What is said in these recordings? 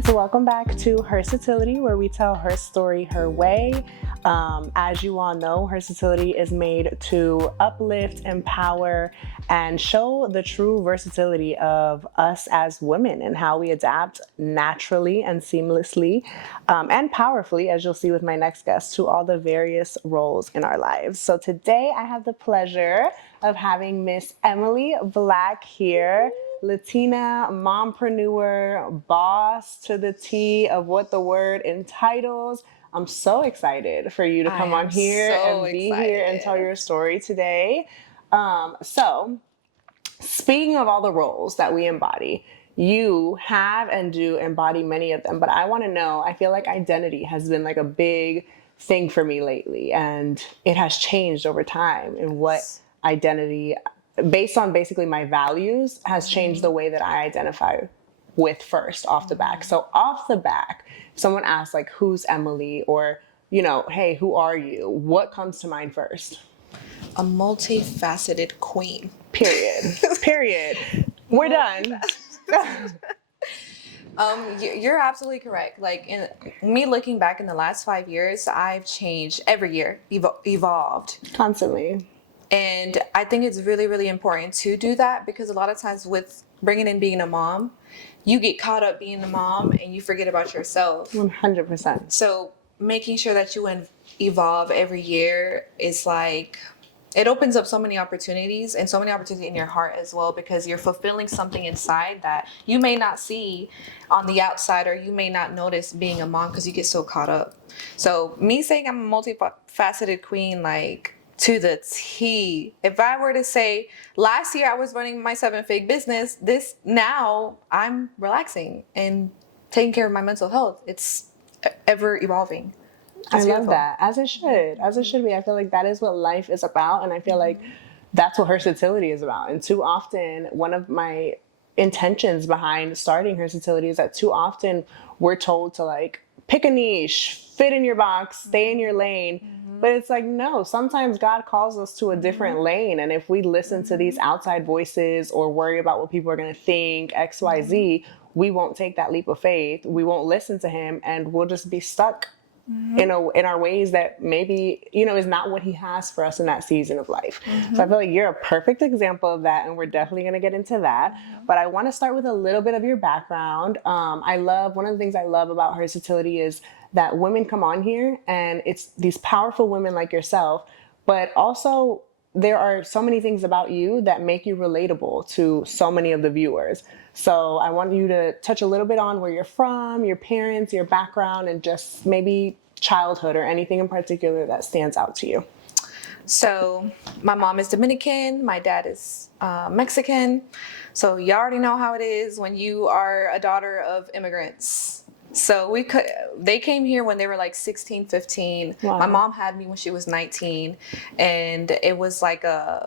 friends, welcome back to HERSATILITY, where we tell her story her way. As you all know, HERSATILITY is made to uplift, empower, and show the true versatility of us as women and how we adapt naturally and seamlessly and powerfully, as you'll see with my next guest, to all the various roles in our lives. So today I have the pleasure of having Miss Emily Blacc here. Latina, mompreneur, boss to the T of what the word entitles. I'm so excited for you to come on here and be here and tell your story today. So, speaking of all the roles that we embody, you have and do embody many of them, but I want to know, I feel like identity has been like a big thing for me lately, and it has changed over time in what identity, based on basically my values, has changed the way that I identify with first off the back. So off the back, someone asks like, who's Emily? Or, you know, hey, who are you? What comes to mind first? A multifaceted queen. Period. Period. We're done. You're absolutely correct. Like, in me looking back in the last 5 years, I've changed every year, evolved. Constantly. And I think it's really, really important to do that, because a lot of times with bringing in being a mom, you get caught up being a mom and you forget about yourself. 100%. So making sure that you evolve every year is like, it opens up so many opportunities, and so many opportunities in your heart as well, because you're fulfilling something inside that you may not see on the outside, or you may not notice being a mom because you get so caught up. So me saying I'm a multifaceted queen, like, to the T. If I were to say last year I was running my 7-figure business, now I'm relaxing and taking care of my mental health. It's ever evolving. I love that. As it should be. I feel like that is what life is about. And I feel like that's what HERSATILITY is about. And too often, one of my intentions behind starting HERSATILITY is that too often we're told to like pick a niche, fit in your box, stay in your lane. But it's like, no, sometimes God calls us to a different lane. And if we listen to these outside voices or worry about what people are going to think, X, Y, Z, we won't take that leap of faith. We won't listen to him, and we'll just be stuck in our ways that maybe, you know, is not what he has for us in that season of life. So I feel like you're a perfect example of that, and we're definitely going to get into that. But I want to start with a little bit of your background. One of the things I love about HERSATILITY is that women come on here, and it's these powerful women like yourself, but also there are so many things about you that make you relatable to so many of the viewers. So I want you to touch a little bit on where you're from, your parents, your background, and just maybe childhood or anything in particular that stands out to you. So my mom is Dominican, my dad is Mexican. So you already know how it is when you are a daughter of immigrants. So they came here when they were like 16, 15. Wow. My mom had me when she was 19. And it was like I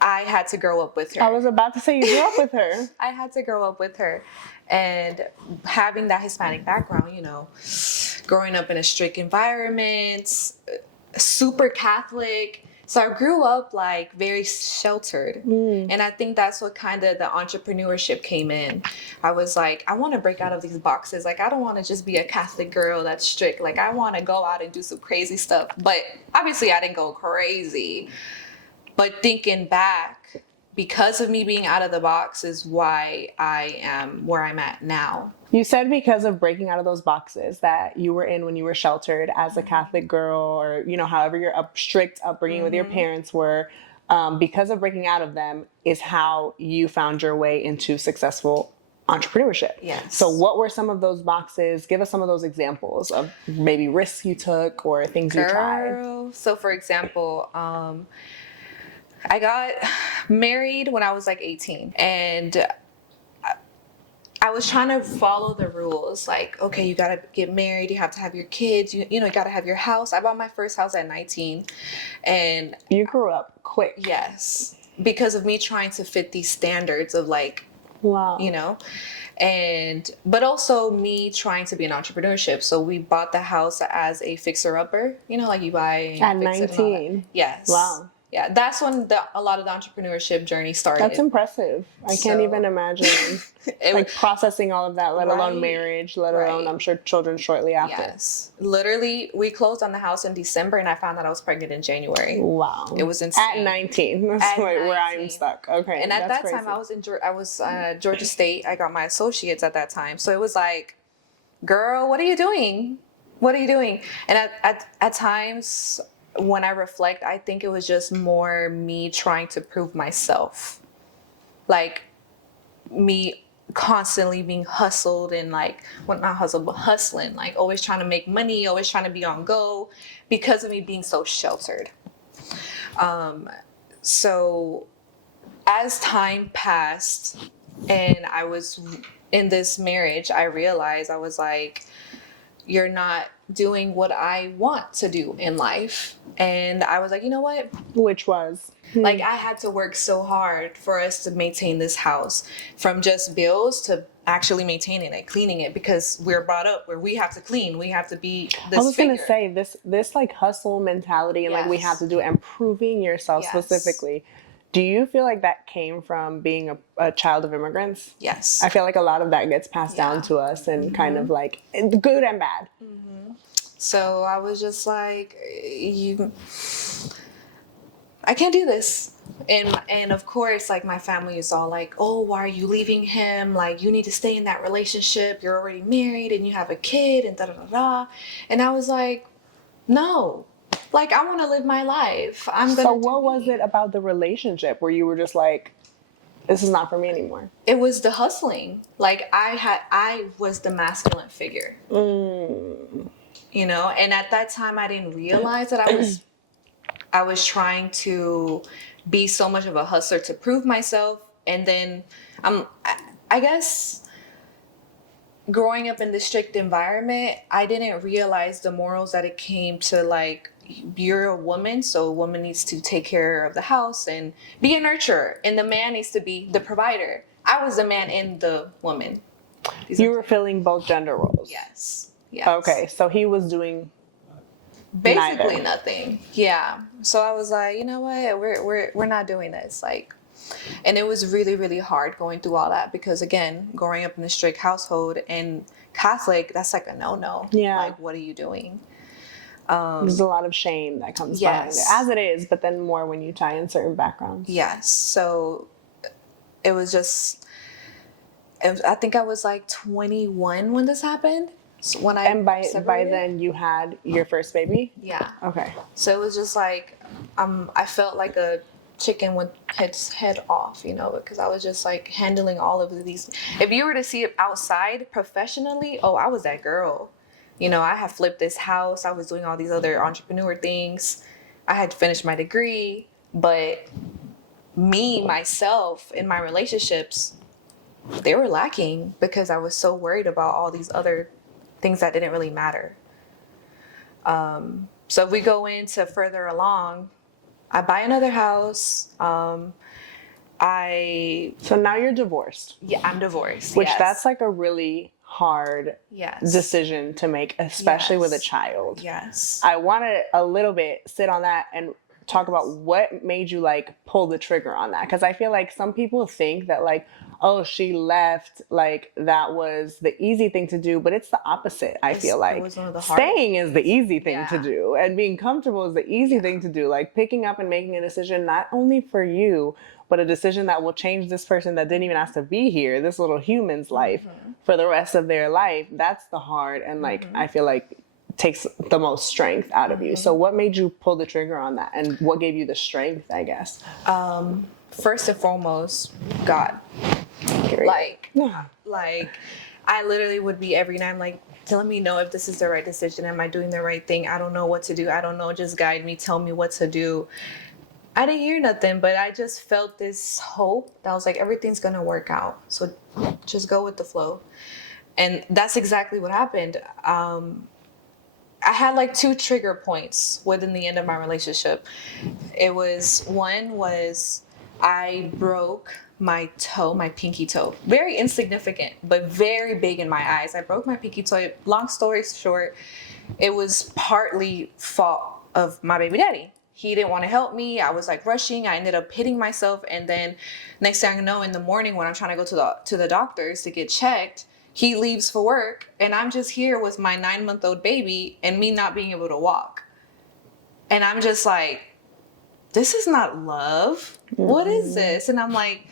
had to grow up with her. I was about to say, you grew up with her. I had to grow up with her. And having that Hispanic background, you know, growing up in a strict environment, super Catholic. So I grew up like very sheltered. And I think that's what kind of the entrepreneurship came in. I was like, I want to break out of these boxes. Like, I don't want to just be a Catholic girl that's strict. Like, I want to go out and do some crazy stuff. But obviously I didn't go crazy. But thinking back, because of me being out of the box is why I am where I'm at now. You said because of breaking out of those boxes that you were in when you were sheltered as a Catholic girl, or, you know, however your strict upbringing with your parents were, because of breaking out of them is how you found your way into successful entrepreneurship. Yes. So what were some of those boxes? Give us some of those examples of maybe risks you took or things you tried. So for example, I got married when I was like 18, and I was trying to follow the rules. Like, okay, you got to get married. You have to have your kids. You know, you got to have your house. I bought my first house at 19. And you grew up quick. Yes. Because of me trying to fit these standards of like, wow, you know, but also me trying to be an entrepreneurship. So we bought the house as a fixer upper, you know, like you buy at 19. Yes. Wow. Yeah, that's when a lot of the entrepreneurship journey started. That's impressive. I can't even imagine like processing all of that, let alone marriage, let alone I'm sure children shortly after. Yes. Literally, we closed on the house in December and I found out I was pregnant in January. Wow. It was insane. At 19. That's where I'm stuck. Okay. And at that time I was in Georgia State. I got my associates at that time. So it was like, girl, what are you doing? What are you doing? And at times when I reflect, I think it was just more me trying to prove myself. Like me constantly being hustled and like, well, not hustled, but hustling, like always trying to make money, always trying to be on go because of me being so sheltered. So as time passed and I was in this marriage, I realized I was like, you're not doing what I want to do in life. And I was like, you know what? Which was? Like I had to work so hard for us to maintain this house, from just bills to actually maintaining it, cleaning it, because we're brought up where we have to clean, we have to be this I was going to say this like hustle mentality and like we have to do and proving yourself specifically. Do you feel like that came from being a child of immigrants? Yes. I feel like a lot of that gets passed down to us and kind of like good and bad. So I was just like, I can't do this. And of course, like my family is all like, oh, why are you leaving him? Like, you need to stay in that relationship. You're already married and you have a kid and da da da da. And I was like, no. Like, I want to live my life. So what was it about the relationship where you were just like, this is not for me anymore? It was the hustling. Like, I was the masculine figure. You know, and at that time I didn't realize that I was trying to be so much of a hustler to prove myself. And then I guess growing up in this strict environment, I didn't realize the morals that it came to, like, you're a woman, so a woman needs to take care of the house and be a nurturer, and the man needs to be the provider. I was the man and the woman. You were filling both gender roles. Yes. Yes. Okay, so he was doing basically nothing. Yeah. So I was like, you know what, we're not doing this. Like, and it was really, really hard going through all that because, again, growing up in a strict household and Catholic, that's like a no-no. Yeah. Like, what are you doing? There's a lot of shame that comes behind it, as it is, but then more when you tie in certain backgrounds. Yes. So it was just, I think I was like 21 when this happened. So when I by then you had your first baby? Yeah. Okay. So it was just like, I felt like a chicken with its head off, you know, because I was just like handling all of these. If you were to see it outside professionally, oh, I was that girl. You know, I had flipped this house. I was doing all these other entrepreneur things. I had finished my degree, but myself, in my relationships, they were lacking because I was so worried about all these other things that didn't really matter. So if we go into further along, I buy another house. So now you're divorced. Yeah, I'm divorced. Which that's like a really hard decision to make, especially with a child. Yes. I want to a little bit sit on that and talk about what made you like pull the trigger on that. Because I feel like some people think that like, oh, she left, like that was the easy thing to do, but it's the opposite. I feel like staying is the easy thing to do, and being comfortable is the easy thing to do. Like picking up and making a decision not only for you, but a decision that will change this person that didn't even ask to be here, this little human's life for the rest of their life. That's the hard, and like I feel like takes the most strength out of you. So what made you pull the trigger on that, and what gave you the strength, I guess? First and foremost, God. Like I literally would be every night, I'm like, let me know if this is the right decision. Am I doing the right thing? I don't know what to do. I don't know. Just guide me. Tell me what to do. I didn't hear nothing, but I just felt this hope that was like, everything's going to work out. So just go with the flow. And that's exactly what happened. I had like 2 trigger points within the end of my relationship. One was I broke my toe, my pinky toe. Very insignificant, but very big in my eyes. I broke my pinky toe. Long story short, it was partly fault of my baby daddy. he didn't want to help me. I was like rushing. I ended up hitting myself. And then next thing I know, in the morning when I'm trying to go to the doctors to get checked, he leaves for work. And I'm just here with my 9-month-old baby and me not being able to walk. And I'm just like, this is not love. What is this? And I'm like,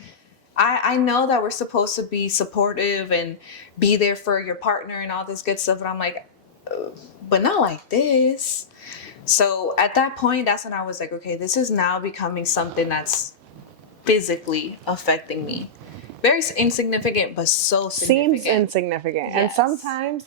I know that we're supposed to be supportive and be there for your partner and all this good stuff. But I'm like, but not like this. So at that point, that's when I was like, okay, this is now becoming something that's physically affecting me. Very insignificant, but so significant. Seems insignificant. Yes. And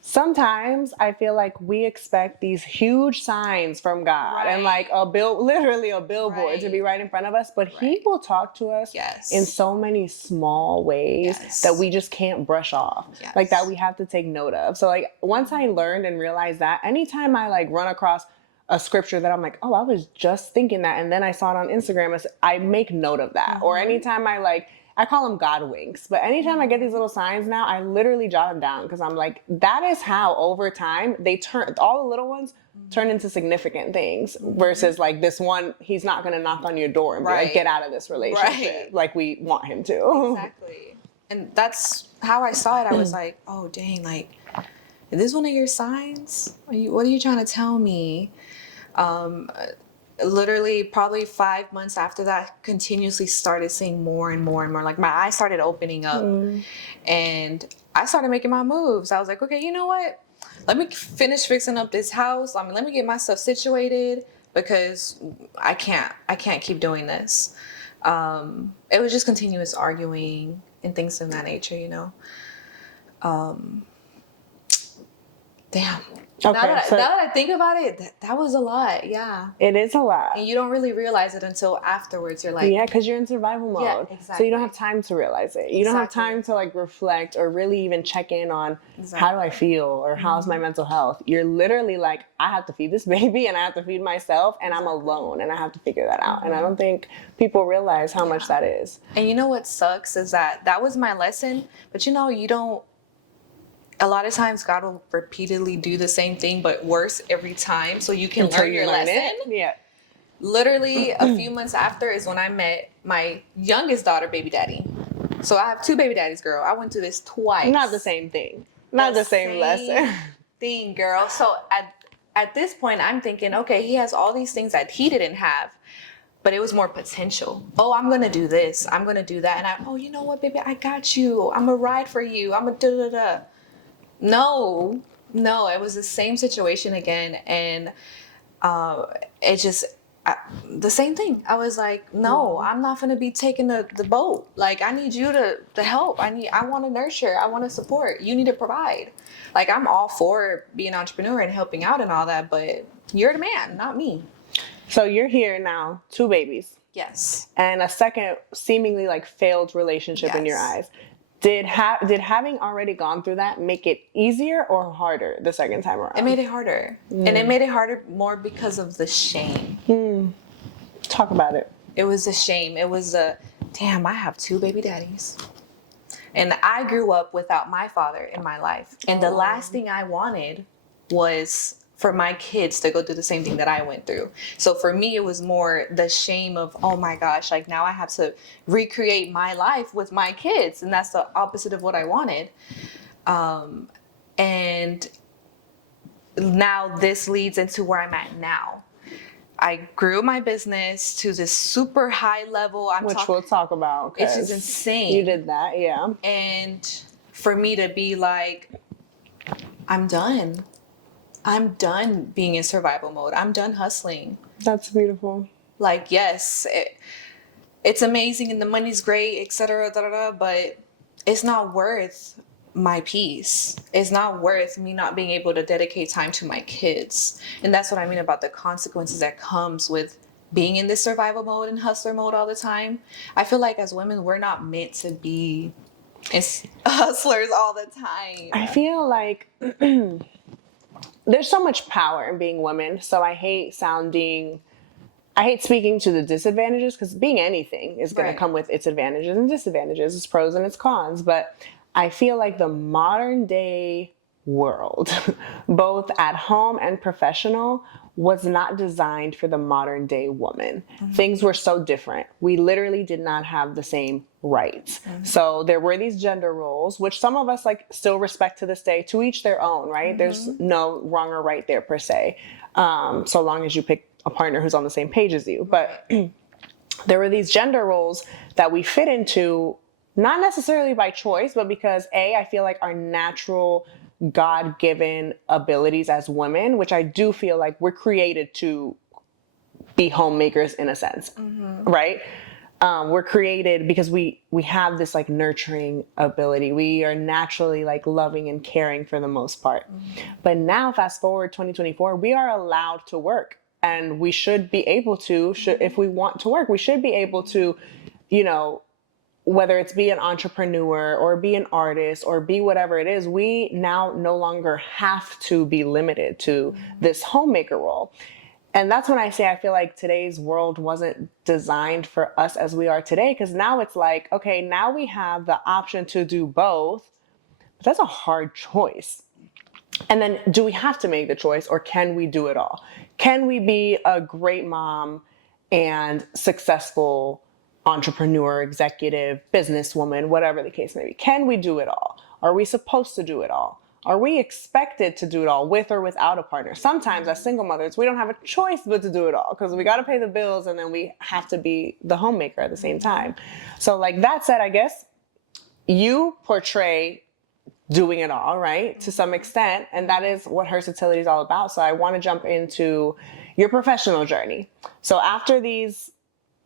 sometimes I feel like we expect these huge signs from God and like literally a billboard to be right in front of us, but he will talk to us in so many small ways that we just can't brush off, like that we have to take note of. So like once I learned and realized that, anytime I like run across a scripture that I'm like, oh, I was just thinking that, and then I saw it on Instagram, I make note of that. Or anytime I call them God winks, but anytime I get these little signs now, I literally jot them down because I'm like, that is how over time all the little ones turn into significant things versus like this one, he's not going to knock on your door and be like, get out of this relationship like we want him to. Exactly. And that's how I saw it. I was like, oh, dang, like, is this one of your signs? What are you trying to tell me? Literally probably 5 months after that, continuously started seeing more and more and more. Like my eyes started opening up and I started making my moves. I was like, okay, you know what? Let me finish fixing up this house. Let me get my stuff situated because I can't keep doing this. It was just continuous arguing and things of that nature, you know? Damn. Okay, now that I think about it, that was a lot. Yeah. It is a lot. And you don't really realize it until afterwards. You're like, yeah, because you're in survival mode. Yeah, exactly. So you don't have time to realize it. You don't have time to like reflect or really even check in on how do I feel or how's my mental health. You're literally like, I have to feed this baby and I have to feed myself and I'm alone and I have to figure that out. And I don't think people realize how much that is. And you know what sucks is that was my lesson. But you know, a lot of times God will repeatedly do the same thing, but worse every time. So you can learn your lesson. Yeah. Literally a few months after is when I met my youngest daughter, baby daddy. So I have 2 baby daddies, girl. I went through this twice. Not the same thing. Not the same lesson. Thing, girl. So at this point, I'm thinking, okay, he has all these things that he didn't have, but it was more potential. Oh, I'm going to do this. I'm going to do that. And you know what, baby? I got you. I'm going to ride for you. I'm going to da-da-da. No, it was the same situation again. And it just, the same thing. I was like, no, I'm not going to be taking the boat. Like, I need you to help. I want to nurture. I want to support. You need to provide. Like, I'm all for being an entrepreneur and helping out and all that, but you're the man, not me. So you're here now, 2 babies. Yes. And a second seemingly like failed relationship in your eyes. Did having already gone through that make it easier or harder the second time around? It made it harder. And it made it harder more because of the shame. Talk about it. It was a shame. It was damn, I have 2 baby daddies. And I grew up without my father in my life. And the last thing I wanted was for my kids to go through the same thing that I went through. So for me, it was more the shame of, oh my gosh, like now I have to recreate my life with my kids. And that's the opposite of what I wanted. And now this leads into where I'm at now. I grew my business to this super high level. Which we'll talk about. It's just insane. You did that, yeah. And for me to be like, I'm done. I'm done being in survival mode. I'm done hustling. That's beautiful. Like, yes, it's amazing and the money's great, etc., but it's not worth my peace. It's not worth me not being able to dedicate time to my kids. And that's what I mean about the consequences that comes with being in this survival mode and hustler mode all the time. I feel like as women, we're not meant to be hustlers all the time. I feel like there's so much power in being women. So I hate speaking to the disadvantages because being anything is going to come with its advantages and disadvantages, its pros and its cons. But I feel like the modern day world, both at home and professional, was not designed for the modern day woman. Things were so different. We literally did not have the same rights. So there were these gender roles, which some of us like still respect to this day, to each their own, right? There's no wrong or right there per se. So long as you pick a partner who's on the same page as you. But there were these gender roles that we fit into, not necessarily by choice, but because I feel like our natural God-given abilities as women, which I do feel like we're created to be homemakers in a sense, right? We're created because we have this like nurturing ability. We are naturally like loving and caring for the most part. But now fast forward 2024, we are allowed to work, and we should be able to, if we want to work, we should be able to, you know, whether it's be an entrepreneur or be an artist or be whatever it is, we now no longer have to be limited to this homemaker role. And that's when I say I feel like today's world wasn't designed for us as we are today, because now it's like, okay, now we have the option to do both, but that's a hard choice. And then do we have to make the choice, or can we do it all? Can we be a great mom and successful entrepreneur, executive, businesswoman, whatever the case may be? Can we do it all? Are we supposed to do it all? Are we expected to do it all with or without a partner? Sometimes as single mothers, we don't have a choice but to do it all, because we got to pay the bills and then we have to be the homemaker at the same time. So like that said, I guess you portray doing it all, right? To some extent. And that is what Hersatility is all about. So I want to jump into your professional journey. So after these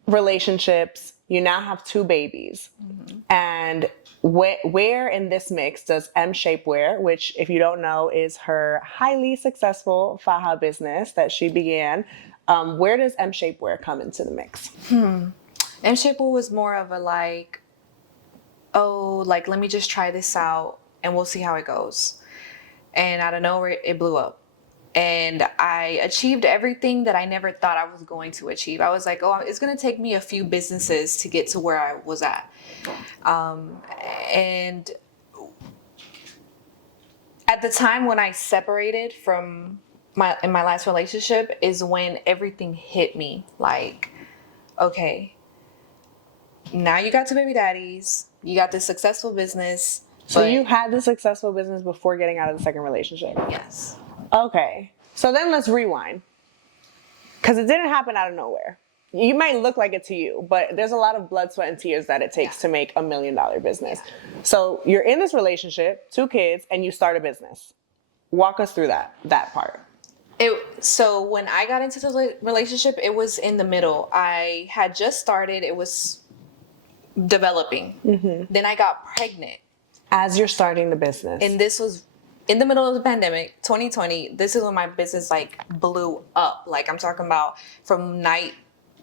relationships, you now have 2 babies. And where in this mix does M Shapewear, which if you don't know is her highly successful faja business that she began, where does M Shapewear come into the mix? M Shapewear was more of a like, oh, like let me just try this out and we'll see how it goes. And out of nowhere, it blew up. And I achieved everything that I never thought I was going to achieve. I was like, oh, it's going to take me a few businesses to get to where I was at. And at the time when I separated from in my last relationship is when everything hit me. Like, okay, now you got 2 baby daddies. You got this successful business. So you had the successful business before getting out of the second relationship? Yes. Okay. So then let's rewind. Because it didn't happen out of nowhere. You might look like it to you, but there's a lot of blood, sweat, and tears that it takes to make $1 million business. So you're in this relationship, 2 kids, and you start a business. Walk us through that part. So when I got into the relationship, it was in the middle. I had just started. It was developing. Then I got pregnant. As you're starting the business. And this was in the middle of the pandemic, 2020. This is when my business like blew up. Like I'm talking about from night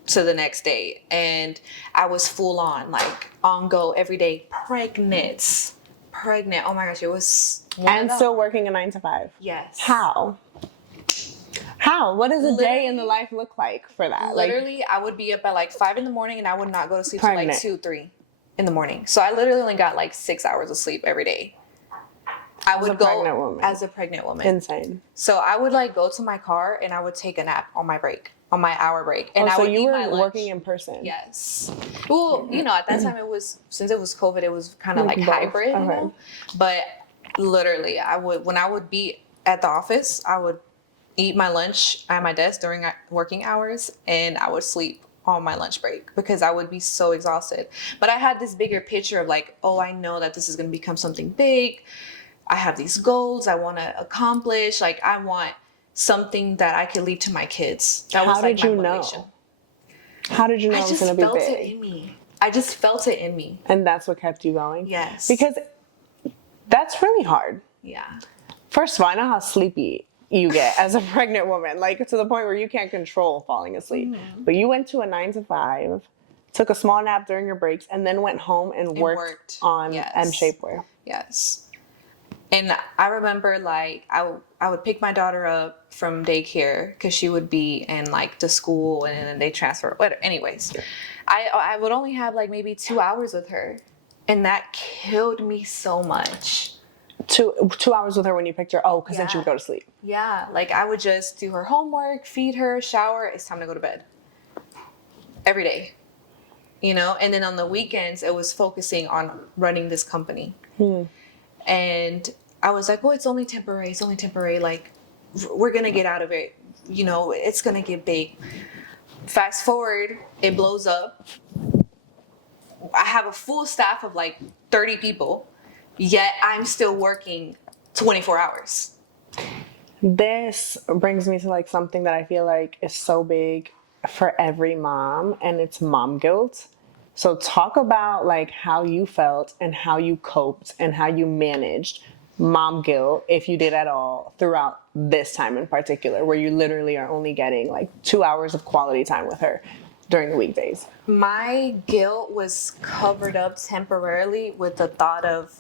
to the next day. And I was full on, like on go every day, pregnant. Oh my gosh, it was. And still working a 9 to 5. Yes. How? What does a day in the life look like for that? Literally, I would be up at like 5 a.m. and I would not go to sleep till like 2, 3 in the morning. So I literally only got like 6 hours of sleep every day. I would go as a pregnant woman. Insane. So I would like go to my car and I would take a nap on my break, on my hour break. And I would eat my lunch. So you were working in person? Yes. Well, you know, at that time since it was COVID, it was kind of like hybrid, you know? But literally when I would be at the office, I would eat my lunch at my desk during working hours and I would sleep on my lunch break because I would be so exhausted. But I had this bigger picture of like, oh, I know that this is going to become something big. I have these goals I want to accomplish. Like I want something that I could leave to my kids. That was like my motivation. How did you know it was going to be big? I just felt it in me. I just felt it in me. And that's what kept you going? Yes. Because that's really hard. Yeah. First of all, I know how sleepy you get as a pregnant woman, like to the point where you can't control falling asleep. But you went to a 9 to 5, took a small nap during your breaks, and then went home and worked on M Shapewear. Yes. And I remember like I would pick my daughter up from daycare because she would be in like the school and then they transfer. Whatever. Anyways, I would only have like maybe 2 hours with her, and that killed me so much. two hours with her when you picked her. Oh, because then she Yeah. would go to sleep. Yeah, like I would just do her homework, feed her, shower. It's time to go to bed. Every day, you know? And then on the weekends, it was focusing on running this company. And I was like, oh, it's only temporary. It's only temporary. Like, we're going to get out of it. You know, it's going to get big. Fast forward, it blows up. I have a full staff of like 30 people, yet I'm still working 24 hours. This brings me to like something that I feel like is so big for every mom, and it's mom guilt. So talk about like how you felt and how you coped and how you managed mom guilt, if you did at all, throughout this time in particular, where you literally are only getting like 2 hours of quality time with her during the weekdays. My guilt was covered up temporarily with the thought of,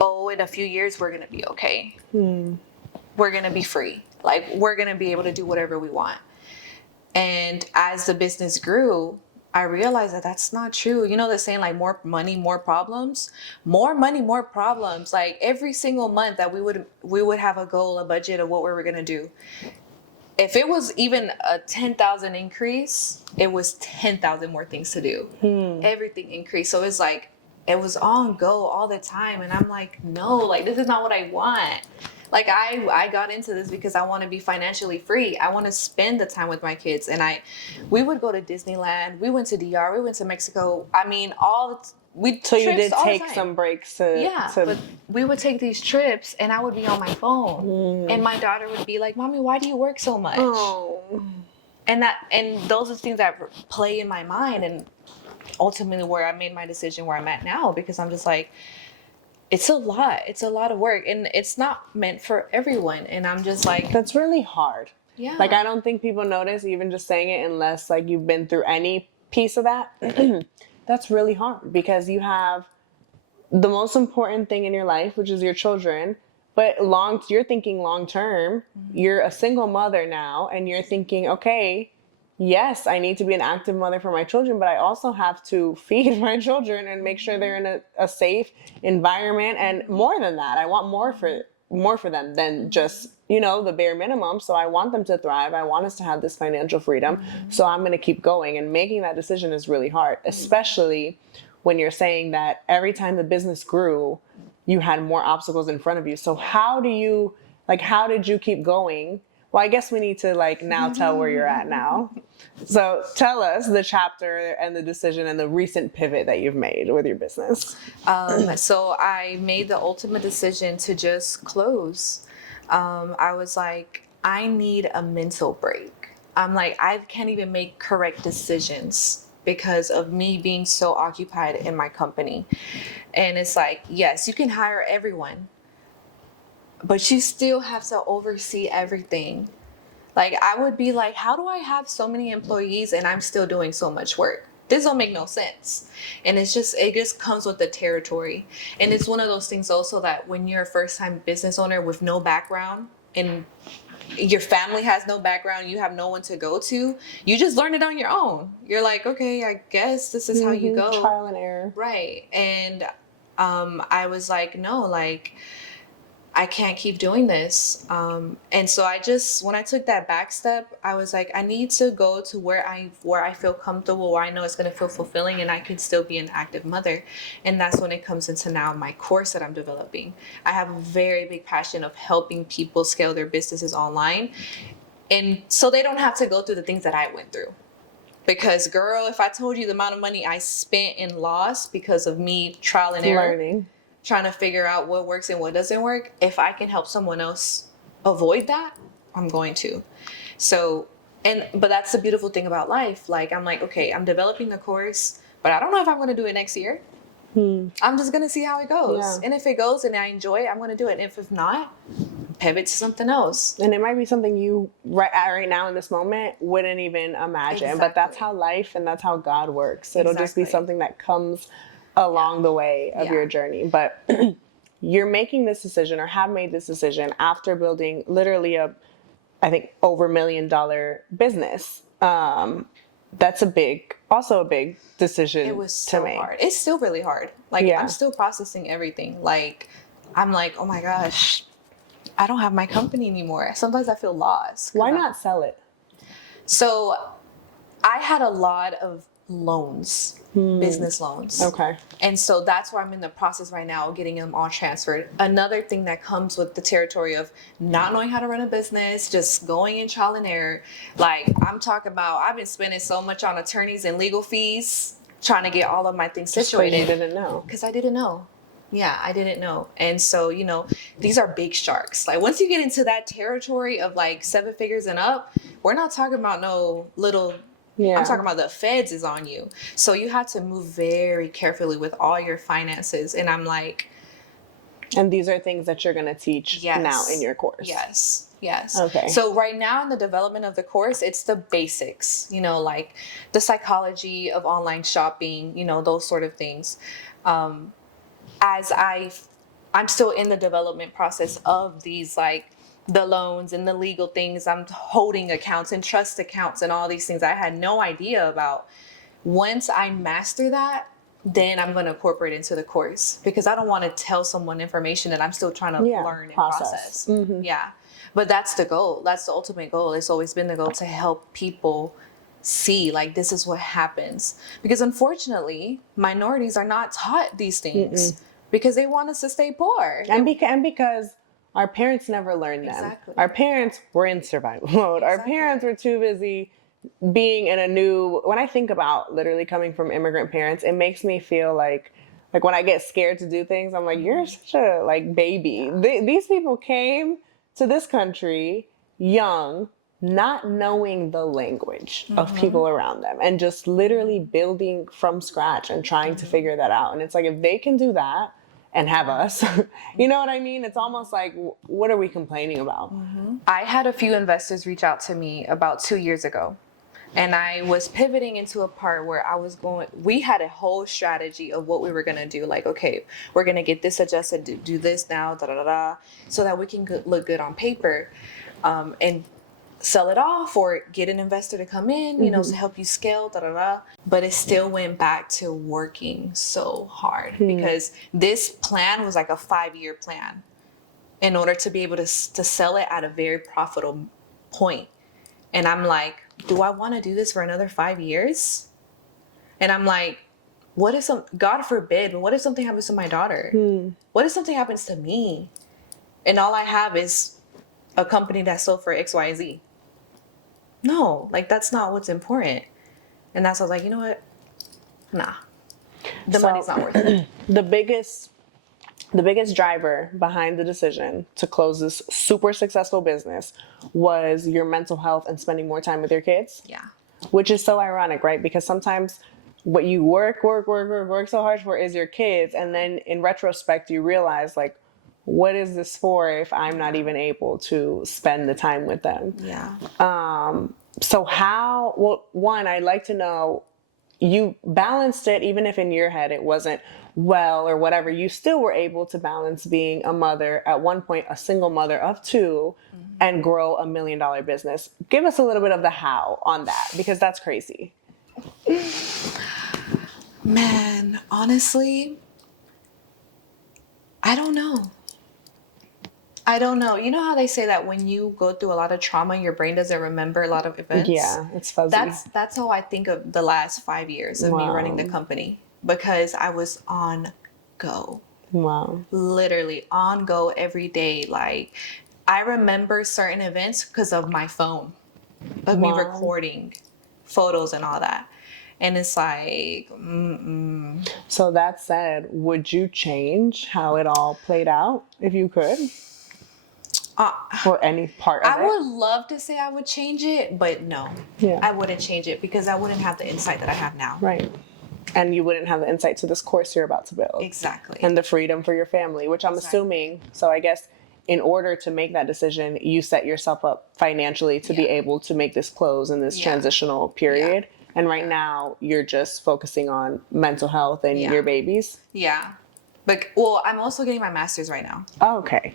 oh, in a few years, we're going to be okay. We're going to be free. Like, we're going to be able to do whatever we want. And as the business grew, I realized that that's not true. You know, the saying, like, more money, more problems. More money, more problems. Like, every single month that we would have a goal, a budget of what we were going to do. If it was even a 10,000 increase, it was 10,000 more things to do. Everything increased. So it's like, it was on go all the time. And I'm like, no, like, this is not what I want. Like, I got into this because I want to be financially free. I want to spend the time with my kids. And we would go to Disneyland. We went to DR. We went to Mexico. I mean, So you did take some breaks but we would take these trips and I would be on my phone. And my daughter would be like, Mommy, why do you work so much? Oh. And those are things that play in my mind, and ultimately where I made my decision where I'm at now, because I'm just like, it's a lot of work, and it's not meant for everyone. And I'm just like, that's really hard. Yeah. Like, I don't think people notice even just saying it unless like you've been through any piece of that. That's really hard because you have the most important thing in your life, which is your children. But you're thinking long term. You're a single mother now, and you're thinking, okay, yes, I need to be an active mother for my children, but I also have to feed my children and make sure they're in a safe environment. And more than that, I want more for them than just, the bare minimum. So I want them to thrive. I want us to have this financial freedom. So I'm going to keep going. And making that decision is really hard, especially when you're saying that every time the business grew, you had more obstacles in front of you. So how did you keep going? Well, I guess we need to now tell where you're at now. So tell us the chapter and the decision and the recent pivot that you've made with your business. So I made the ultimate decision to just close. I was like, I need a mental break. I'm like, I can't even make correct decisions because of me being so occupied in my company. And it's like, yes, you can hire everyone, but you still have to oversee everything. Like, I would be like, how do I have so many employees and I'm still doing so much work? This don't make no sense. And it just comes with the territory. And it's one of those things also that when you're a first-time business owner with no background and your family has no background, you have no one to go to, you just learn it on your own. You're like, okay, I guess this is how you go. Trial and error. Right. And I was like, no, like, I can't keep doing this. And so when I took that back step, I was like, I need to go to where I feel comfortable, where I know it's going to feel fulfilling and I can still be an active mother. And that's when it comes into now my course that I'm developing. I have a very big passion of helping people scale their businesses online. And so they don't have to go through the things that I went through. Because girl, if I told you the amount of money I spent and lost because of me trial and error, learning, trying to figure out what works and what doesn't work, if I can help someone else avoid that, I'm going to. So, but that's the beautiful thing about life. Like, I'm like, okay, I'm developing the course, but I don't know if I'm going to do it next year. I'm just going to see how it goes. Yeah. And if it goes and I enjoy it, I'm going to do it. And if not, pivot to something else. And it might be something you right now in this moment wouldn't even imagine. Exactly. But that's how life and that's how God works. It'll just be something that comes along the way of your journey. But you're making this decision or have made this decision after building literally I think over $1 million business. That's also a big decision. It was so hard. It's still really hard. Like, I'm still processing everything. Like, I'm like, oh my gosh, I don't have my company anymore. Sometimes I feel lost. Why not sell it? So I had a lot of loans, business loans. Okay. And so that's where I'm in the process right now of getting them all transferred. Another thing that comes with the territory of not knowing how to run a business, just going in trial and error. Like I'm talking about, I've been spending so much on attorneys and legal fees trying to get all of my things situated. Because you didn't know. Because I didn't know. Yeah, I didn't know. And so, you know, these are big sharks. Like once you get into that territory of like 7 figures and up, we're not talking about no little, I'm talking about the feds is on you. So you have to move very carefully with all your finances. And I'm like. And these are things that you're going to teach now in your course. Yes. Yes. Okay. So right now in the development of the course, it's the basics, you know, like the psychology of online shopping, you know, those sort of things. As I'm still in the development process of these, like the loans and the legal things. I'm holding accounts and trust accounts and all these things I had no idea about. Once I master that, then I'm going to incorporate into the course because I don't want to tell someone information that I'm still trying to learn and process. Mm-hmm. Yeah. But that's the goal. That's the ultimate goal. It's always been the goal to help people see like this is what happens. Because unfortunately, minorities are not taught these things because they want us to stay poor. And because our parents never learned them. Exactly. Our parents were in survival mode. Our parents were too busy being in a new, when I think about literally coming from immigrant parents, it makes me feel like when I get scared to do things, I'm like, you're such a like baby. These people came to this country young, not knowing the language of people around them and just literally building from scratch and trying to figure that out. And it's like, if they can do that and have us, you know what I mean? It's almost like, what are we complaining about? I had a few investors reach out to me about 2 years ago. And I was pivoting into a part where we had a whole strategy of what we were going to do. Like, okay, we're going to get this adjusted, do this now, so that we can look good on paper and sell it off or get an investor to come in, you know, to help you scale, But it still went back to working so hard because this plan was like a 5-year plan in order to be able to sell it at a very profitable point. And I'm like, do I want to do this for another 5 years? And I'm like, what if God forbid, but what if something happens to my daughter? What if something happens to me? And all I have is a company that sold for X, Y, and Z. No, like that's not what's important. And that's, I was like, you know what? Nah, the money's not worth it. The biggest driver behind the decision to close this super successful business was your mental health and spending more time with your kids. Yeah. Which is so ironic, right? Because sometimes what you work so hard for is your kids. And then in retrospect, you realize like, what is this for if I'm not even able to spend the time with them? Yeah. So one, I'd like to know, you balanced it, even if in your head it wasn't well or whatever, you still were able to balance being a mother, at one point a single mother of 2, and grow $1 million business. Give us a little bit of the how on that, because that's crazy. Man, honestly, I don't know. You know how they say that when you go through a lot of trauma, your brain doesn't remember a lot of events? Yeah, it's fuzzy. That's how I think of the last 5 years of me running the company, because I was on go. Wow. Literally on go every day. Like, I remember certain events because of my phone, of me recording photos and all that. And it's like, So that said, would you change how it all played out if you could? Or any part of it? I would love to say I would change it, but no. Yeah. I wouldn't change it because I wouldn't have the insight that I have now. Right. And you wouldn't have the insight to this course you're about to build. Exactly. And the freedom for your family, which I'm assuming. So I guess in order to make that decision, you set yourself up financially to be able to make this close in this transitional period. Yeah. And right now you're just focusing on mental health and your babies. Yeah. But, well, I'm also getting my master's right now. Okay.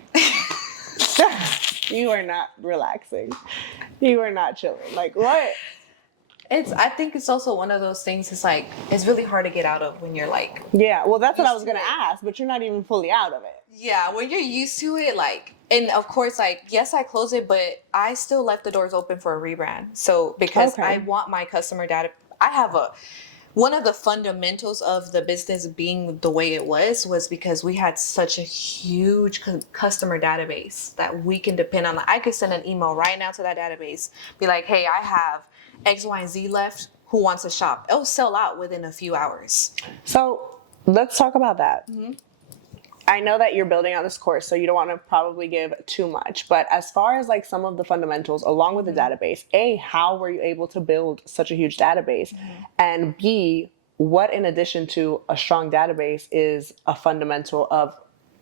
You are not relaxing. You are not chilling. Like, what? I think it's also one of those things. It's like it's really hard to get out of when you're like. Yeah, well, that's what I was used to gonna it. ask, but you're not even fully out of it. Yeah, when you're used to it, like, and of course, like, yes, I closed it, but I still left the doors open for a rebrand. So because Okay. I want my customer data, I have one of the fundamentals of the business being the way it was because we had such a huge customer database that we can depend on. Like, I could send an email right now to that database, be like, hey, I have X, Y, and Z left. Who wants to shop? It'll sell out within a few hours. So let's talk about that. I know that you're building out this course, so you don't want to probably give too much. But as far as like some of the fundamentals, along with the database, A, how were you able to build such a huge database? And B, what in addition to a strong database is a fundamental of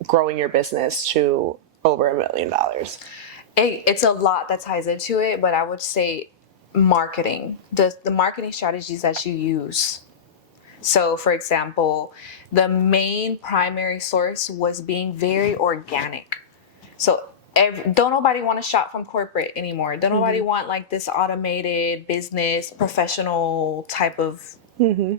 growing your business to over $1 million? It's a lot that ties into it, but I would say marketing, the marketing strategies that you use. So, for example, the main primary source was being very organic. So, don't nobody want to shop from corporate anymore. Don't nobody want like this automated business professional type of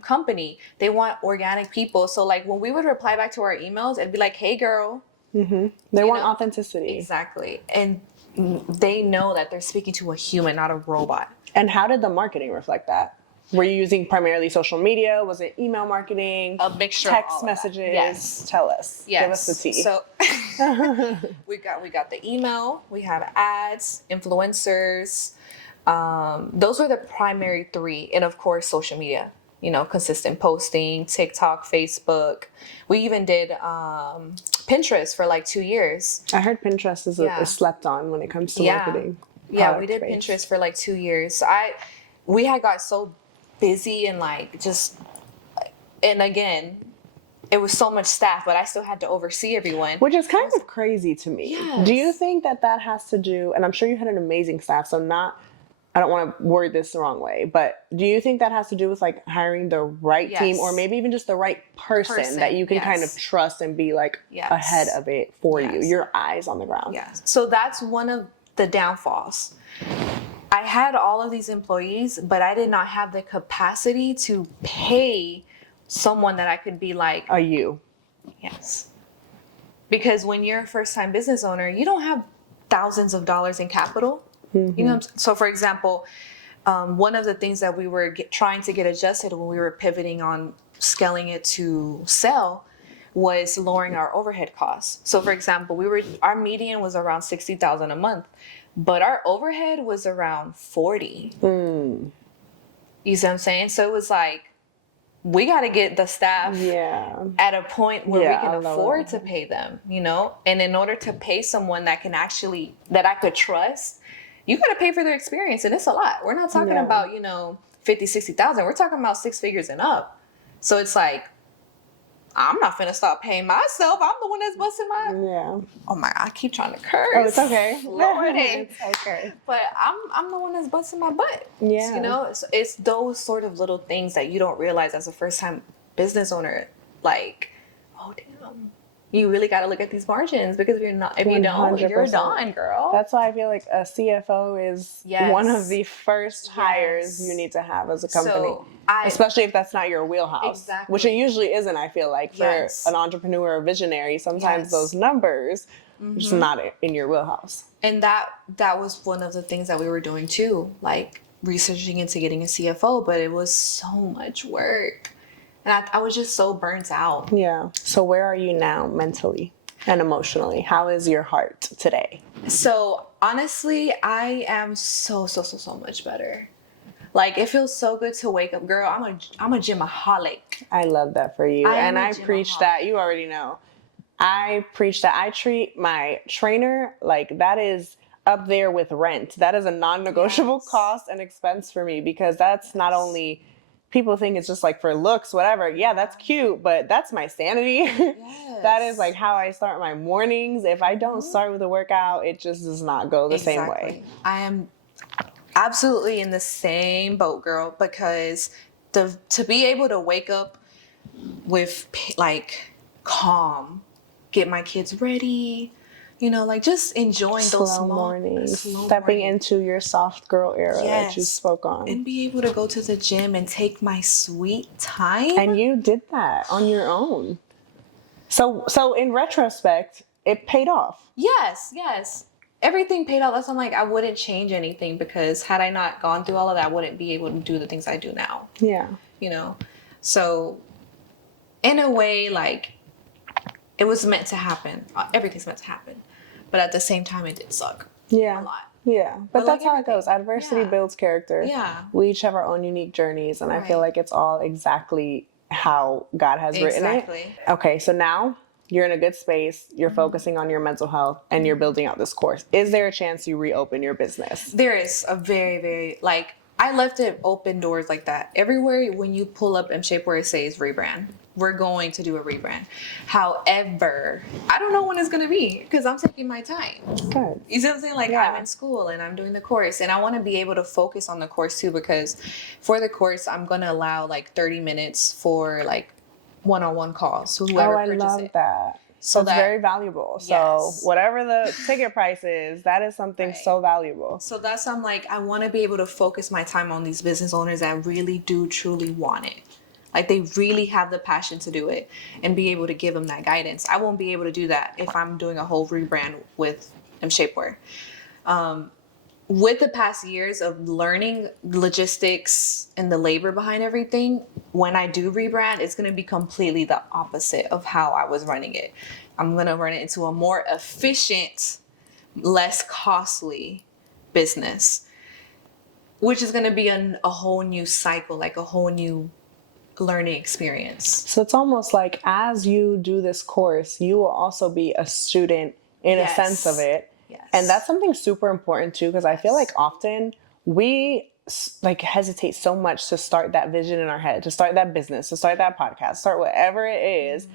company. They want organic people. So, like when we would reply back to our emails, it'd be like, "Hey, girl." They want authenticity. Exactly, and they know that they're speaking to a human, not a robot. And how did the marketing reflect that? Were you using primarily social media? Was it email marketing? A mixture of text all of that. messages? Yes. Tell us. Yes. Give us the tea. So we got the email, we have ads, influencers. Those were the primary three, and of course social media. Consistent posting, TikTok, Facebook. We even did Pinterest for like 2 years. I heard Pinterest is slept on when it comes to marketing. Yeah, we did Pinterest for like 2 years. We had got so busy and like just, and again, it was so much staff, but I still had to oversee everyone. Which is kind of crazy to me. Yes. Do you think that has to do, and I'm sure you had an amazing staff, so I don't want to word this the wrong way, but do you think that has to do with like hiring the right team or maybe even just the right person that you can kind of trust and be like ahead of it for you, your eyes on the ground? Yes. So that's one of the downfalls. I had all of these employees, but I did not have the capacity to pay someone that I could be like you. Yes. Because when you're a first-time business owner, you don't have thousands of dollars in capital. So for example, one of the things that we were trying to get adjusted when we were pivoting on scaling it to sell was lowering our overhead costs. So for example, our median was around $60,000 a month, but our overhead was around 40. You see what I'm saying? So it was like, we got to get the staff at a point where we can afford to pay them, and in order to pay someone that I could trust, you got to pay for their experience. And it's a lot. We're not talking about, 50, 60,000. We're talking about 6 figures and up. So it's like, I'm not finna stop paying myself. I'm the one that's busting my. Oh my! I keep trying to curse. Oh, it's okay. Lordy. It's okay. But I'm the one that's busting my butt. It's those sort of little things that you don't realize as a first time business owner. Like, oh damn, you really got to look at these margins, because if you don't, you're done, girl. That's why I feel like a CFO is one of the first hires you need to have as a company. Especially if that's not your wheelhouse. Exactly. Which it usually isn't, I feel like, for an entrepreneur or visionary. Sometimes those numbers are just not in your wheelhouse. And that was one of the things that we were doing too, like researching into getting a CFO, but it was so much work. And I was just so burnt out. Yeah. So where are you now mentally and emotionally? How is your heart today? So honestly, I am so much better. Like, it feels so good to wake up. Girl, I'm a Gymaholic. I love that for you. And I preach that. You already know. I preach that. I treat my trainer like that is up there with rent. That is a non-negotiable cost and expense for me, because that's not only, people think it's just like for looks, whatever. Yeah, that's cute, but that's my sanity. That is like how I start my mornings. If I don't start with a workout, it just does not go the same way. I am absolutely in the same boat, girl, because to be able to wake up with like calm, get my kids ready, You know, like just enjoying those Slow small mornings, slow stepping mornings. into your soft girl era that you Yes. spoke on. And be able to go to the gym and take my sweet time. And you did that on your own. So in retrospect, it paid off. Yes. Everything paid off. That's why I'm like, I wouldn't change anything, because had I not gone through all of that, I wouldn't be able to do the things I do now. Yeah. You know? So in a way, like, it was meant to happen. Everything's meant to happen. But at the same time, it did suck. Yeah. A lot. Yeah. But that's like how it goes. Adversity builds character. Yeah. We each have our own unique journeys, and I feel Right. like it's all exactly how God has written it. Okay, so now you're in a good space, you're focusing on your mental health, and you're building out this course. Is there a chance you reopen your business? There is a very, very, like, I left it open doors like that. Everywhere when you pull up shapewear, it says rebrand. We're going to do a rebrand. However, I don't know when it's going to be, because I'm taking my time. Good. You see what I'm saying? Like, I'm in school and I'm doing the course, and I want to be able to focus on the course too, because for the course, I'm going to allow like 30 minutes for like one-on-one calls to whoever purchases it. I love that. So that's very valuable. So whatever the ticket price is, that is something so valuable. So that's, I'm like, I want to be able to focus my time on these business owners that really do truly want it. Like, they really have the passion to do it, and be able to give them that guidance. I won't be able to do that if I'm doing a whole rebrand with shapewear. With the past years of learning logistics and the labor behind everything, when I do rebrand, it's going to be completely the opposite of how I was running it. I'm going to run it into a more efficient, less costly business, which is going to be a whole new cycle, like a whole new learning experience. So it's almost like, as you do this course, you will also be a student in a sense of it. Yes. And that's something super important too, because I feel like often we like hesitate so much to start that vision in our head, to start that business, to start that podcast, start whatever it is,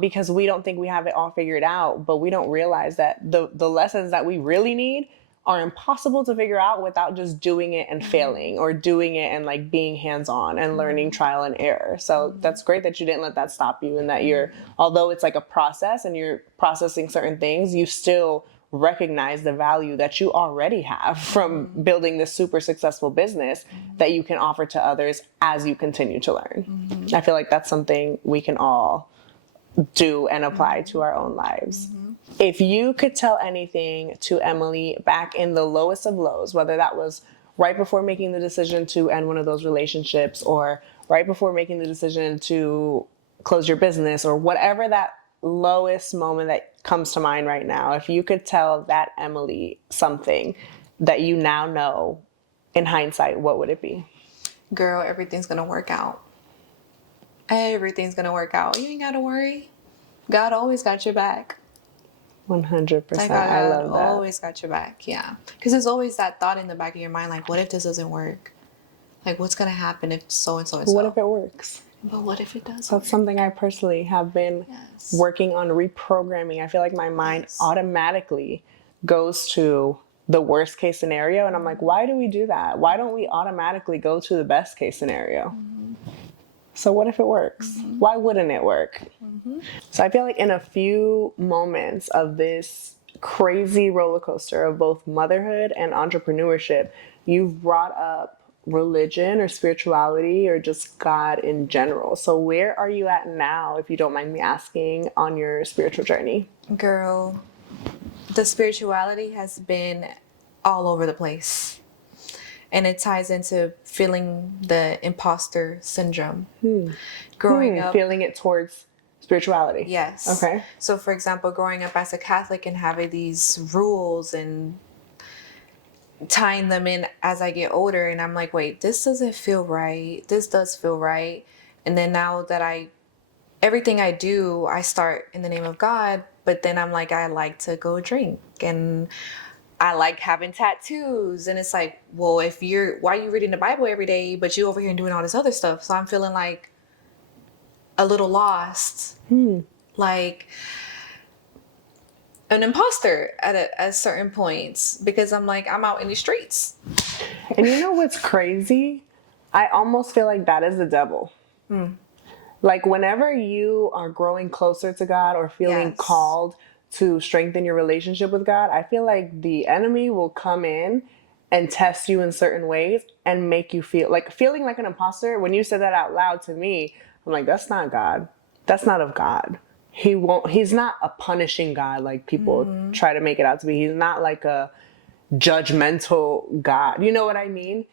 because we don't think we have it all figured out, but we don't realize that the lessons that we really need are impossible to figure out without just doing it and failing, or doing it and like being hands-on and learning trial and error. So that's great that you didn't let that stop you, and that you're, although it's like a process and you're processing certain things, you still recognize the value that you already have from building this super successful business that you can offer to others as you continue to learn. I feel like that's something we can all do and apply to our own lives. If you could tell anything to Emily back in the lowest of lows, whether that was right before making the decision to end one of those relationships, or right before making the decision to close your business, or whatever that lowest moment that comes to mind right now, if you could tell that Emily something that you now know in hindsight, what would it be? Girl, everything's going to work out. Everything's going to work out. You ain't got to worry. God always got your back. 100%. I love that. Always got your back. Yeah. Because there's always that thought in the back of your mind, like, what if this doesn't work? Like, what's going to happen if so and so and so? What if it works? But what if it does? That's something I personally have been working on reprogramming. I feel like my mind automatically goes to the worst case scenario. And I'm like, why do we do that? Why don't we automatically go to the best case scenario? So what if it works? Why wouldn't it work? So I feel like in a few moments of this crazy roller coaster of both motherhood and entrepreneurship, you've brought up religion or spirituality or just God in general. So where are you at now, if you don't mind me asking, on your spiritual journey? Girl, the spirituality has been all over the place. And it ties into feeling the imposter syndrome. Growing up. Feeling it towards spirituality. Yes. Okay. So for example, growing up as a Catholic and having these rules and tying them in as I get older, and I'm like, wait, this doesn't feel right. This does feel right. And then now that everything I do, I start in the name of God, but then I'm like, I like to go drink, and I like having tattoos. And it's like, well, why are you reading the Bible every day, but you over here doing all this other stuff? So I'm feeling like a little lost, like an imposter at certain points, because I'm like, I'm out in the streets. And you know what's crazy? I almost feel like that is the devil. Like whenever you are growing closer to God or feeling called to strengthen your relationship with God, I feel like the enemy will come in and test you in certain ways and make you feel like feeling like an imposter. When you said that out loud to me, I'm like, that's not God. That's not of God. He's not a punishing God like people try to make it out to be. He's not like a judgmental God. You know what I mean?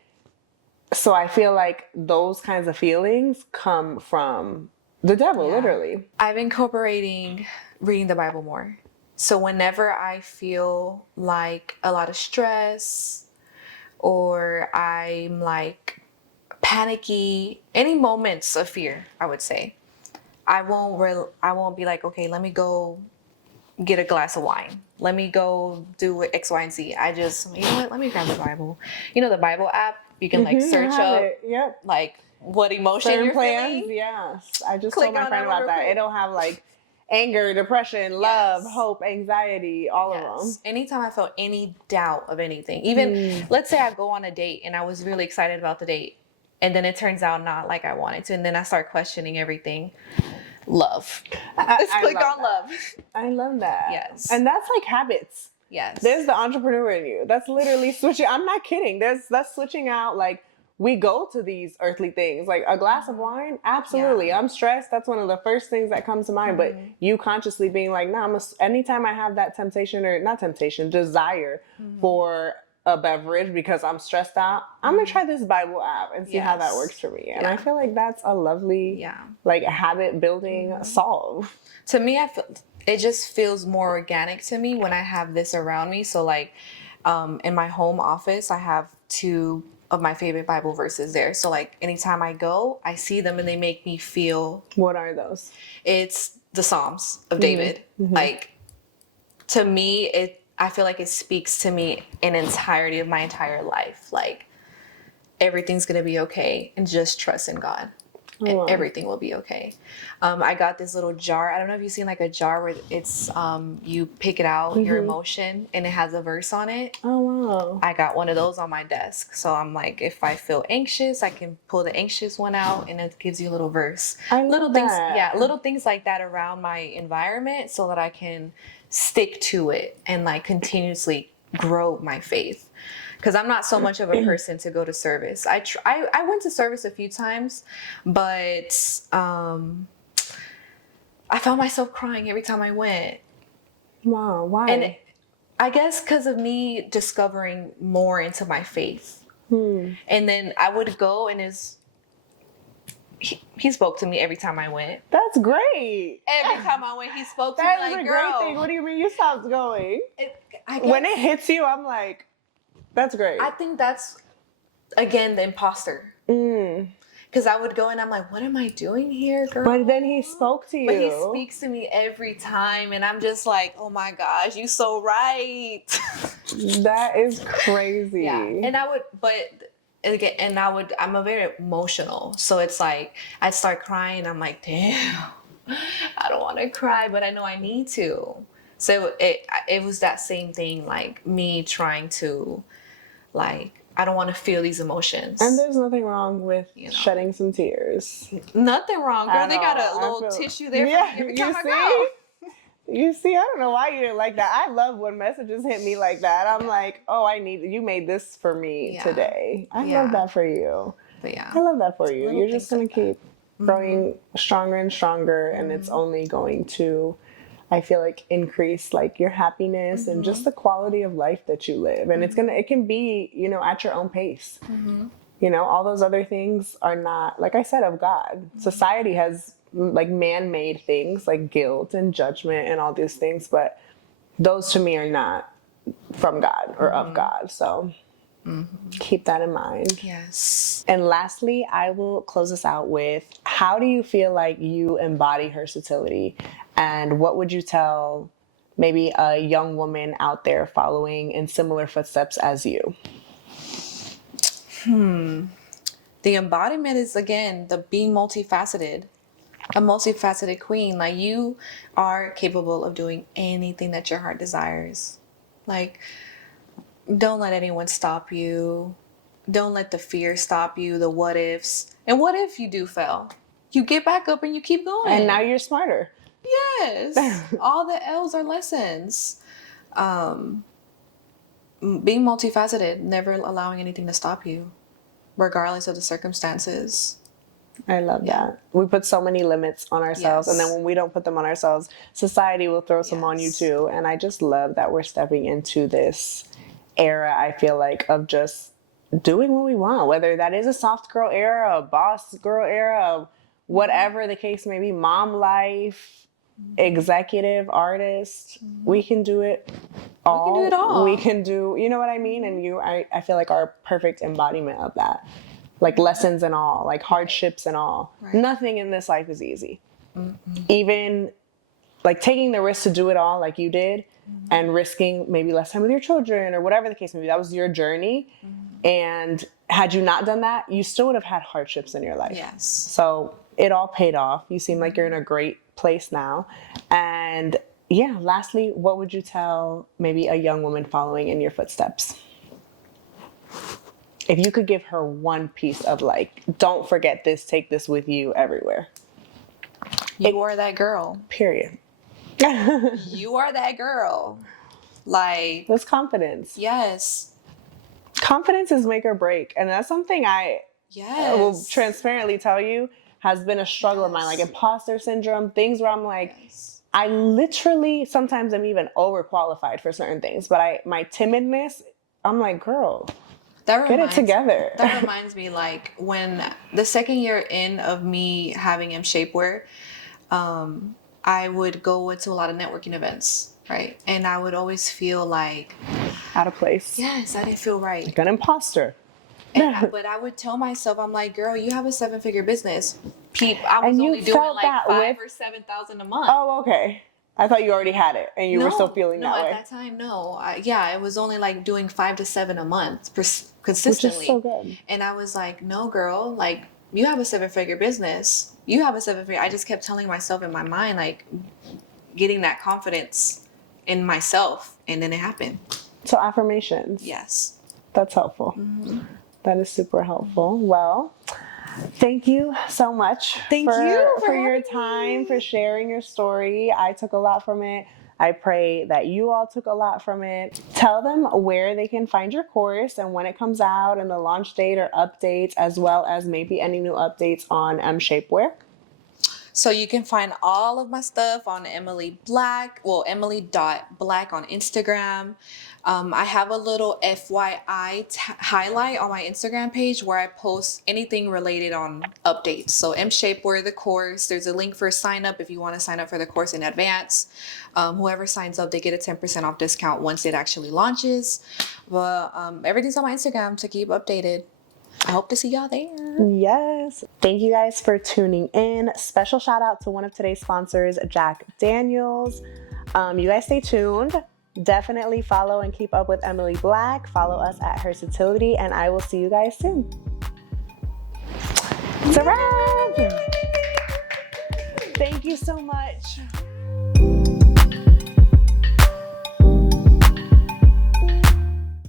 So I feel like those kinds of feelings come from the devil, literally. I've been incorporating reading the Bible more. So whenever I feel like a lot of stress or I'm like panicky, any moments of fear, I would say, I won't be like, okay, let me go get a glass of wine. Let me go do X, Y, and Z. I just, you know what? Let me grab the Bible. You know, the Bible app, you can like search up like what emotion Certain you're plans, feeling. yes. I just Click told my on friend that one about real that. quick. It'll have like anger, depression, love, hope, anxiety, all of them. Anytime I felt any doubt of anything, even let's say I go on a date and I was really excited about the date, and then it turns out not like I wanted to, and then I start questioning everything. Love. Let's click on love. I love that. Yes. And that's like habits. Yes. There's the entrepreneur in you. That's literally switching. I'm not kidding. That's switching out. Like, we go to these earthly things, like a glass of wine. Absolutely. Yeah. I'm stressed. That's one of the first things that comes to mind. But you consciously being like, nah, anytime I have that temptation, or not temptation, desire for a beverage because I'm stressed out, I'm going to try this Bible app and see how that works for me. And I feel like that's a lovely, like, habit building solve. To me, it just feels more organic to me when I have this around me. So like, in my home office, I have 2 of my favorite Bible verses there. So like anytime I go, I see them and they make me feel. What are those? It's the Psalms of David. Like, to me, I feel like it speaks to me in entirety of my entire life. Like, everything's going to be okay, and just trust in God. And everything will be okay. I got this little jar. I don't know if you've seen like a jar where it's you pick it out, your emotion, and it has a verse on it. Oh, wow. I got one of those on my desk. So I'm like, if I feel anxious, I can pull the anxious one out, and it gives you a little verse. Little things, little things like that around my environment, so that I can stick to it and like continuously grow my faith. Because I'm not so much of a person to go to service. I went to service a few times, but I found myself crying every time I went. Wow, why? And I guess because of me discovering more into my faith. And then I would go, and he spoke to me every time I went. That's great. Every time I went, he spoke to me That's like, a girl. great thing. What do you mean you stopped going? When it hits you, I'm like, that's great. I think that's, again, the imposter. Because I would go and I'm like, what am I doing here, girl? But then he spoke to you. But he speaks to me every time, and I'm just like, oh my gosh, you so right. That is crazy. Yeah. And I'm a very emotional. So it's like, I'd start crying. I'm like, damn, I don't want to cry, but I know I need to. So it was that same thing, like me trying to, like, I don't want to feel these emotions. And there's nothing wrong with shedding some tears. Nothing wrong, girl. They got a little tissue there for me every time I go. You see, I don't know why you didn't like that. I love when messages hit me like that. I'm like, oh, you made this for me today. I love that for you. But I love that for you. You're just going to keep growing stronger and stronger, and it's only going to, I feel like, increase like your happiness and just the quality of life that you live. And it can be, at your own pace. All those other things are not, like I said, of God. Society has like man-made things like guilt and judgment and all these things, but those to me are not from God or of God. So keep that in mind. Yes. And lastly, I will close this out with, how do you feel like you embody versatility? And what would you tell maybe a young woman out there following in similar footsteps as you? The embodiment is, again, the being multifaceted. A multifaceted queen. Like, you are capable of doing anything that your heart desires. Like, don't let anyone stop you. Don't let the fear stop you, the what ifs. And what if you do fail? You get back up and you keep going. And now you're smarter. Yes. All the L's are lessons. Being multifaceted, never allowing anything to stop you, regardless of the circumstances. I love that. We put so many limits on ourselves, and then when we don't put them on ourselves, society will throw some on you too. And I just love that we're stepping into this era, I feel like, of just doing what we want, whether that is a soft girl era, a boss girl era, whatever the case may be, mom life, executive, artist, we can do it all. We can do it all. We can do, you know what I mean? And I feel like are a perfect embodiment of that. Like lessons and all, like hardships and all. Right. Nothing in this life is easy. Even like taking the risk to do it all like you did and risking maybe less time with your children or whatever the case may be. That was your journey. And had you not done that, you still would have had hardships in your life. Yes. So it all paid off. You seem like you're in a great place now. And yeah, lastly, what would you tell maybe a young woman following in your footsteps? If you could give her one piece of like, don't forget this, take this with you everywhere. You are that girl. Period. You are that girl. Like. That's confidence. Yes. Confidence is make or break. And that's something I will transparently tell you has been a struggle of mine. Like imposter syndrome, things where I'm like, I literally, sometimes I'm even overqualified for certain things. But my timidness, I'm like, girl. Get it together. That reminds me, like, when the second year in of me having shapewear, I would go into a lot of networking events, right? And I would always feel like... out of place. Yes, I didn't feel right. Like an imposter. But I would tell myself, I'm like, girl, you have a 7-figure business. I was only doing like $5,000 or $7,000 a month. Oh, okay. I thought you already had it and you were still feeling that way. No, at that time, no. It was only like doing 5 to 7 a month consistently. Which is so good. And I was like, no, girl, like you have a 7-figure business. You have a 7-figure. I just kept telling myself in my mind, like getting that confidence in myself. And then it happened. So affirmations. Yes. That's helpful. That is super helpful. Well, thank you so much for your time, for sharing your story. I took a lot from it. I pray that you all took a lot from it. Tell them where they can find your course and when it comes out and the launch date or updates, as well as maybe any new updates on Shapewear. So you can find all of my stuff on Emily Blacc, Emily.Blacc on Instagram. I have a little FYI highlight on my Instagram page where I post anything related on updates. So Shapewear, the course, there's a link for sign up if you want to sign up for the course in advance. Whoever signs up, they get a 10% off discount once it actually launches. But everything's on my Instagram to keep updated. I hope to see y'all there. Yes. Thank you guys for tuning in. Special shout out to one of today's sponsors, Jack Daniels. You guys stay tuned. Definitely follow and keep up with Emily Blacc. Follow us at HERSATILITY, and I will see you guys soon. It's a wrap. Thank you so much.